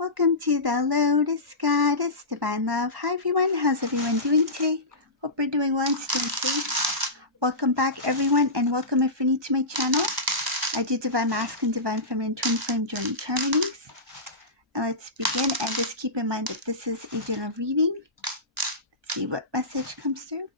Welcome to the Lotus Goddess Divine Love. Hi everyone, how's everyone doing today? Hope we're doing well and staying safe. Welcome back everyone, and welcome if you're new to my channel. I do Divine Masculine, Divine Feminine, Twin Flame Journey Tarot readings. And let's begin, and just keep in mind that this is a general reading. Let's see what message comes through.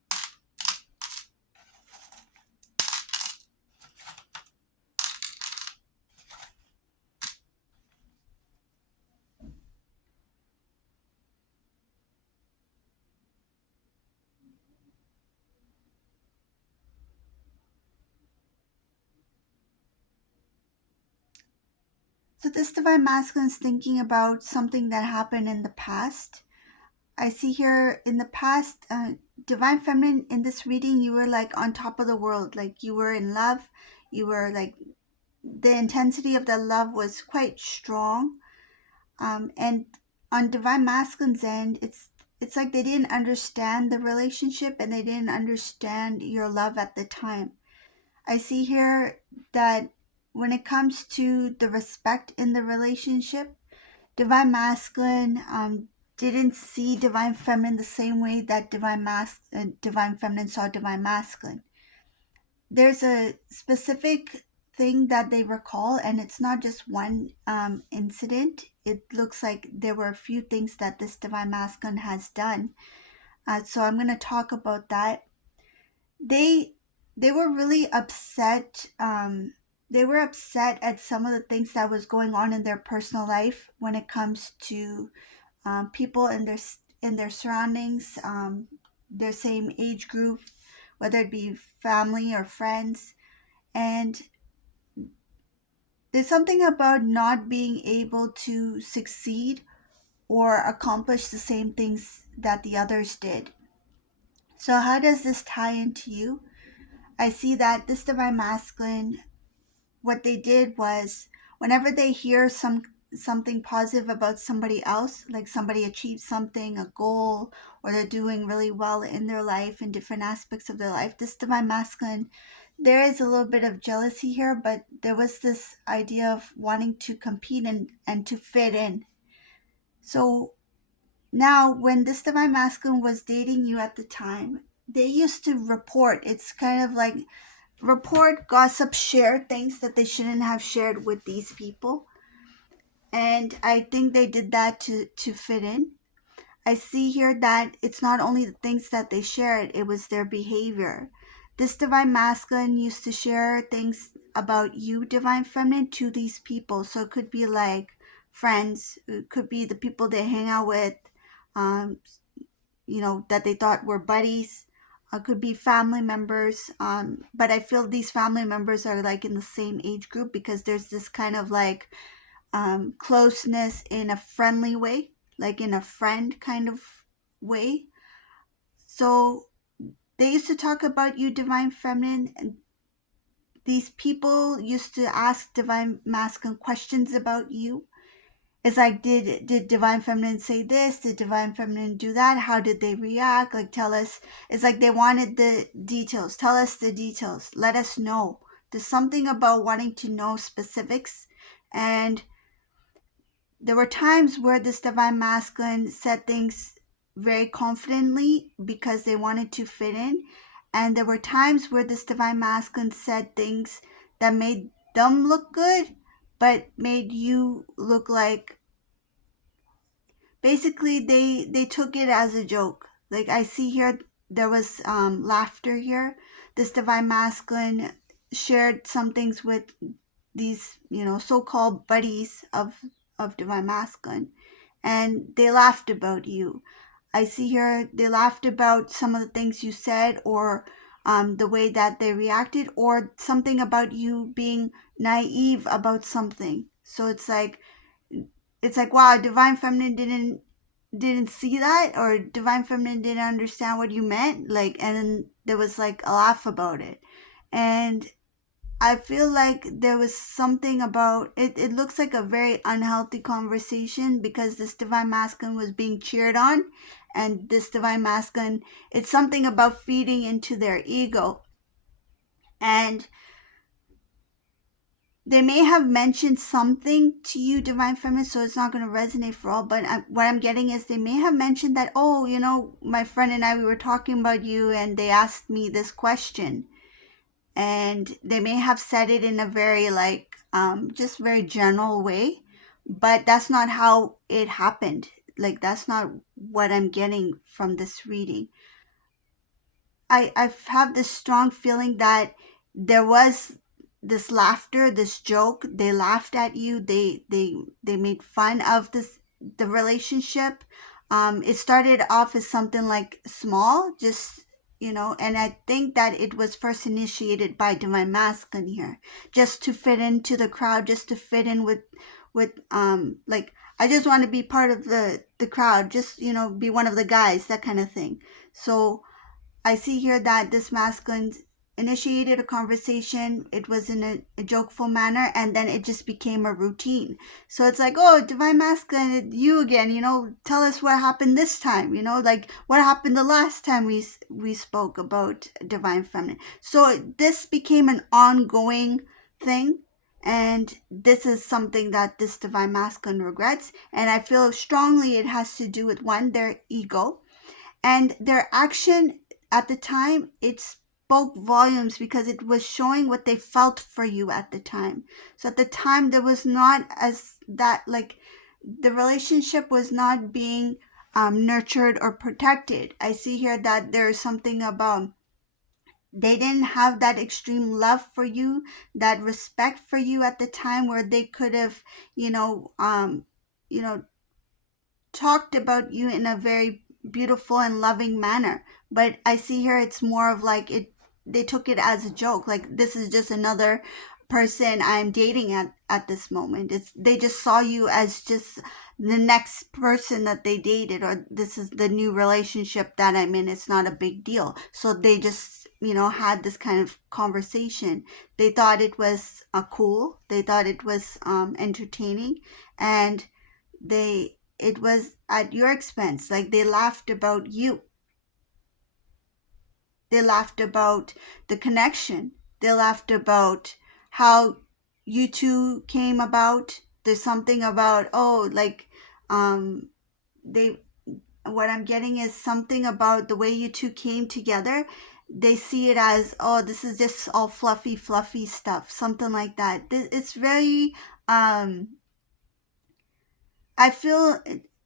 So this Divine Masculine is thinking about something that happened in the past. I see here in the past, Divine Feminine, in this reading, you were like on top of the world. Like you were in love. You were like, the intensity of the love was quite strong. And on Divine Masculine's end, it's like they didn't understand the relationship and they didn't understand your love at the time. I see here that when it comes to the respect in the relationship, Divine Masculine didn't see Divine Feminine the same way that Divine Feminine saw Divine Masculine. There's a specific thing that they recall, and it's not just one incident. It looks like there were a few things that this Divine Masculine has done. So I'm going to talk about that. They were really upset. They were upset at some of the things that was going on in their personal life when it comes to people in their surroundings, their same age group, whether it be family or friends. And there's something about not being able to succeed or accomplish the same things that the others did. So how does this tie into you? I see that this Divine Masculine, what they did was, whenever they hear something positive about somebody else, like somebody achieved something, a goal, or they're doing really well in their life, in different aspects of their life, this Divine Masculine, there is a little bit of jealousy here, but there was this idea of wanting to compete and to fit in. So now when this Divine Masculine was dating you at the time, they used to report. It's kind of like report, gossip, share things that they shouldn't have shared with these people. And I think they did that to fit in. I see here that it's not only the things that they shared, it was their behavior. This Divine Masculine used to share things about you, Divine Feminine, to these people. So it could be like friends, it could be the people they hang out with, um, that they thought were buddies. Could be family members, but I feel these family members are like in the same age group, because there's this kind of like closeness in a friendly way, like in a friend kind of way. So they used to talk about you, Divine Feminine, and these people used to ask Divine Masculine questions about you. It's like, did Divine Feminine say this? Did Divine Feminine do that? How did they react? Like, tell us. It's like they wanted the details. Tell us the details. Let us know. There's something about wanting to know specifics. And there were times where this Divine Masculine said things very confidently because they wanted to fit in. And there were times where this Divine Masculine said things that made them look good, but made you look like, basically they took it as a joke. Like I see here, there was laughter here. This Divine Masculine shared some things with these so-called buddies of Divine Masculine, and they laughed about you. I see here they laughed about some of the things you said, or the way that they reacted, or something about you being naive about something. So it's like, wow, Divine Feminine didn't see that, or Divine Feminine didn't understand what you meant, like, and then there was like a laugh about it. And I feel like there was something about it. It looks like a very unhealthy conversation, because this Divine Masculine was being cheered on, and this Divine Masculine, it's something about feeding into their ego. And they may have mentioned something to you, divine feminine, so it's not going to resonate for all, but what I'm getting is they may have mentioned that, oh, my friend and I, we were talking about you and they asked me this question, and they may have said it in a very like just very general way, but that's not how it happened. Like, that's not what I'm getting from this reading. I have this strong feeling that there was this laughter, this joke. They laughed at you. They made fun of the relationship. It started off as something like small, just and I think that it was first initiated by divine masculine here, just to fit into the crowd, just to fit in with like, I just want to be part of the crowd, just be one of the guys, that kind of thing. So I see here that this masculine initiated a conversation. It was in a jokeful manner, and then it just became a routine. So it's like, oh, divine masculine, you again. Tell us what happened this time. Like what happened the last time we spoke about divine feminine. So this became an ongoing thing. And this is something that this divine masculine regrets. And I feel strongly it has to do with, one, their ego, and their action at the time. It spoke volumes because it was showing what they felt for you at the time. So at the time, there was not as that, like, the relationship was not being nurtured or protected. I see here that there's something about, they didn't have that extreme love for you, that respect for you at the time, where they could have you know talked about you in a very beautiful and loving manner. But I see here it's more of like, they took it as a joke, like this is just another person I'm dating at this moment. They just saw you as just the next person that they dated, or this is the new relationship that I'm in. It's not a big deal. So they just had this kind of conversation. They thought it was cool. They thought it was entertaining, and it was at your expense. Like, they laughed about you. They laughed about the connection. They laughed about how you two came about. There's something about, oh, like, they what I'm getting is something about the way you two came together. They see it as, oh, this is just all fluffy stuff, something like that. It's very I feel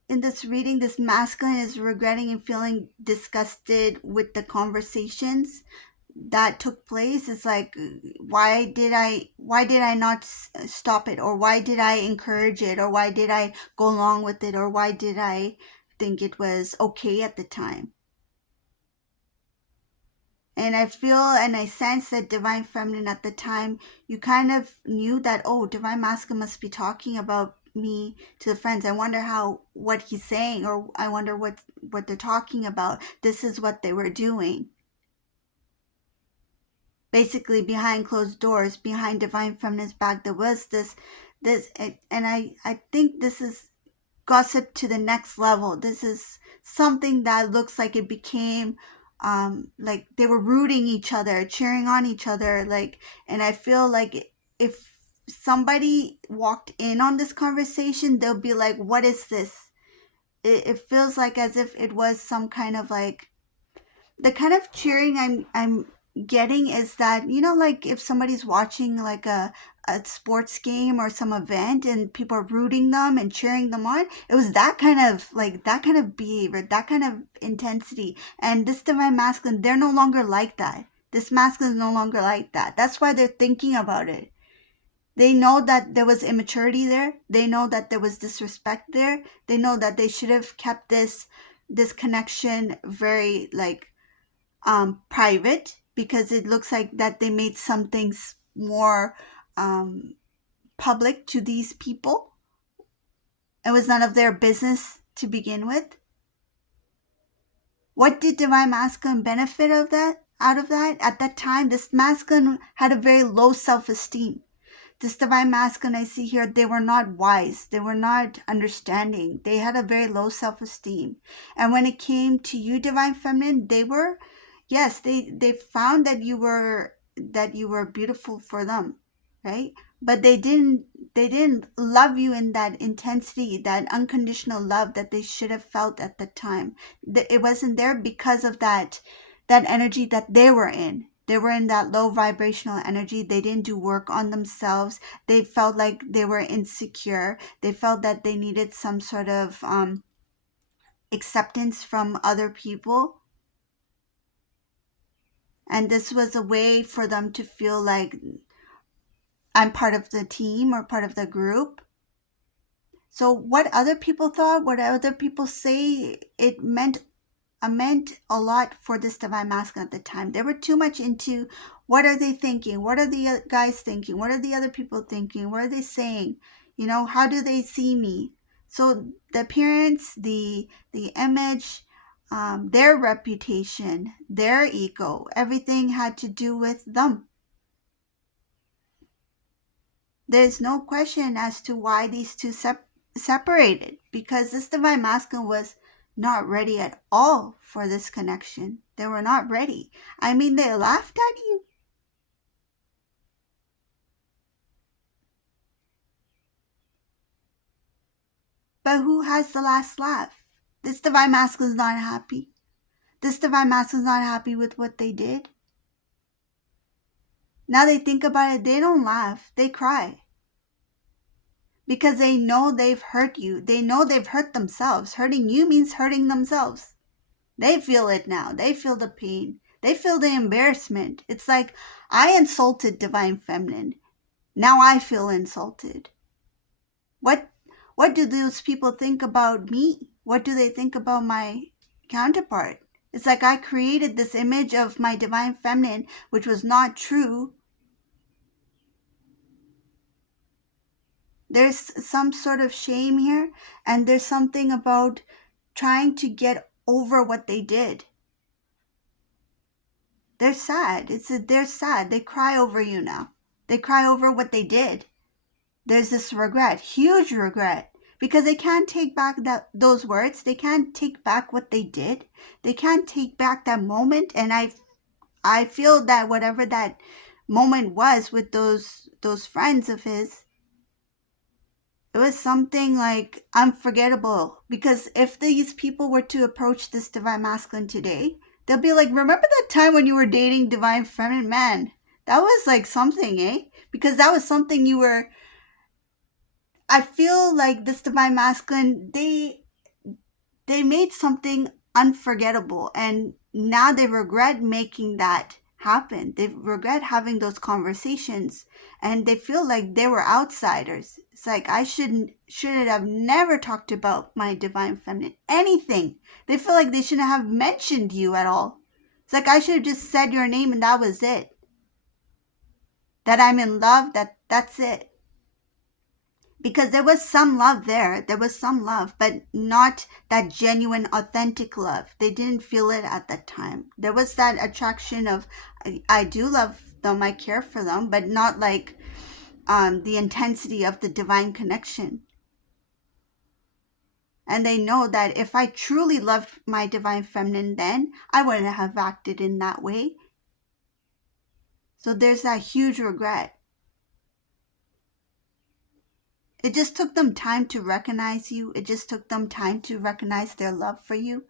in this reading, this masculine is regretting and feeling disgusted with the conversations that took place. It's like, why did I not stop it, or why did I encourage it, or why did I go along with it, or why did I think it was okay at the time? And I feel and I sense that divine feminine at the time, you kind of knew that, oh, divine masculine must be talking about me to the friends. I wonder what he's saying, or I wonder what they're talking about. This is what they were doing. Basically, behind closed doors, behind divine feminine's back, there was this, and I think this is gossip to the next level. This is something that looks like it became like they were rooting each other, cheering on each other, like. And I feel like if somebody walked in on this conversation, they'll be like, what is this? It feels like as if it was some kind of like, the kind of cheering I'm getting is that, like if somebody's watching like a sports game or some event and people are rooting them and cheering them on. It was that kind of behavior, that kind of intensity. And this divine masculine, they're no longer like that. This masculine is no longer like that. That's why they're thinking about it. They know that there was immaturity there. They know that there was disrespect there. They know that they should have kept this connection very like private, because it looks like that they made some things more public to these people. It was none of their business to begin with. What did divine masculine benefit of that? Out of that, at that time, this masculine had a very low self-esteem. This divine masculine I see here, they were not wise. They were not understanding. They had a very low self-esteem. And when it came to you, divine feminine, they were, yes, they found that you were beautiful for them, right? but they didn't love you in that intensity, that unconditional love that they should have felt at the time. It wasn't there because of that energy that they were in. They were in that low vibrational energy. They didn't do work on themselves. They felt like they were insecure. They felt that they needed some sort of acceptance from other people. And this was a way for them to feel like I'm part of the team or part of the group. So what other people thought, what other people say, it meant a lot for this divine masculine at the time. They were too much into what are they thinking? What are the guys thinking? What are the other people thinking? What are they saying? How do they see me? So the appearance, the image, their reputation, their ego, everything had to do with them. There's no question as to why these two separated, because this divine masculine was not ready at all for this connection. They were not ready. I mean, they laughed at you. But who has the last laugh? This divine masculine is not happy. This divine masculine is not happy with what they did. Now they think about it, they don't laugh, they cry. Because they know they've hurt you. They know they've hurt themselves. Hurting you means hurting themselves. They feel it now. They feel the pain. They feel the embarrassment. It's like, I insulted divine feminine. Now I feel insulted. What do those people think about me? What do they think about my counterpart? It's like I created this image of my divine feminine, which was not true. There's some sort of shame here, and there's something about trying to get over what they did. They're sad. They're sad. They cry over you now. They cry over what they did. There's this regret, huge regret, because they can't take back those words. They can't take back what they did. They can't take back that moment. And I feel that whatever that moment was with those friends of his, it was something like unforgettable. Because if these people were to approach this divine masculine today, they'll be like, remember that time when you were dating divine feminine? Man, that was like something, eh? Because that was something I feel like this divine masculine, they made something unforgettable, and now they regret making that happen. They regret having those conversations, and they feel like they were outsiders. It's like, I should have never talked about my divine feminine, anything. They feel like they shouldn't have mentioned you at all. It's like, I should have just said your name and that was it. That I'm in love, that's it. Because there was some love there. There was some love, but not that genuine, authentic love. They didn't feel it at that time. There was that attraction of, I do love them, I care for them, but not like the intensity of the divine connection. And they know that if I truly loved my divine feminine then, I wouldn't have acted in that way. So there's that huge regret. It just took them time to recognize you. It just took them time to recognize their love for you.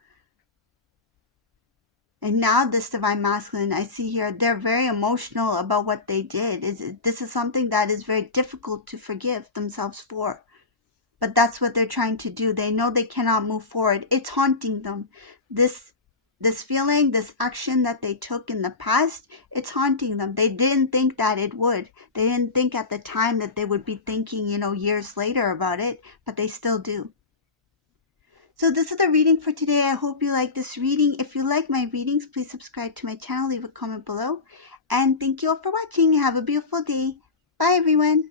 And now this divine masculine, I see here, they're very emotional about what they did. This is something that is very difficult to forgive themselves for. But that's what they're trying to do. They know they cannot move forward. It's haunting them. This feeling, this action that they took in the past, it's haunting them. They didn't think that it would. They didn't think at the time that they would be thinking, years later about it, but they still do. So this is the reading for today. I hope you like this reading. If you like my readings, please subscribe to my channel, leave a comment below. And thank you all for watching. Have a beautiful day. Bye, everyone.